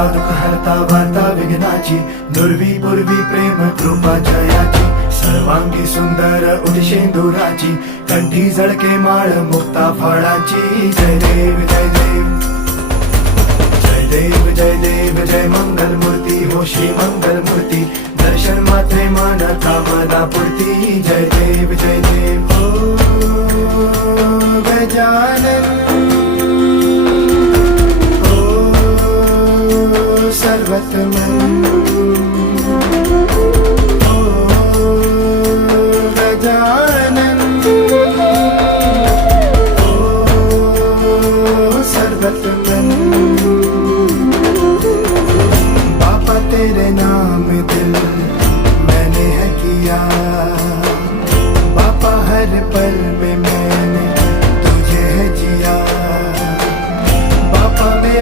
हरता दुःख हरता वार्ता विघ्नाची, दुर्वी पूर्वी प्रेम कृपा जयाची, सर्वांगी सुंदर उदिशेंदुराची, कंठी झळके माळ मुक्ता फळाची. जय देव जय देव जय देव जय देव जय मंगल मूर्ती हो श्री मंगल मूर्ती, दर्शन मात्रे मन कामना पूर्ती. जय देव जय देव हो गजानन हो सर्वतमन.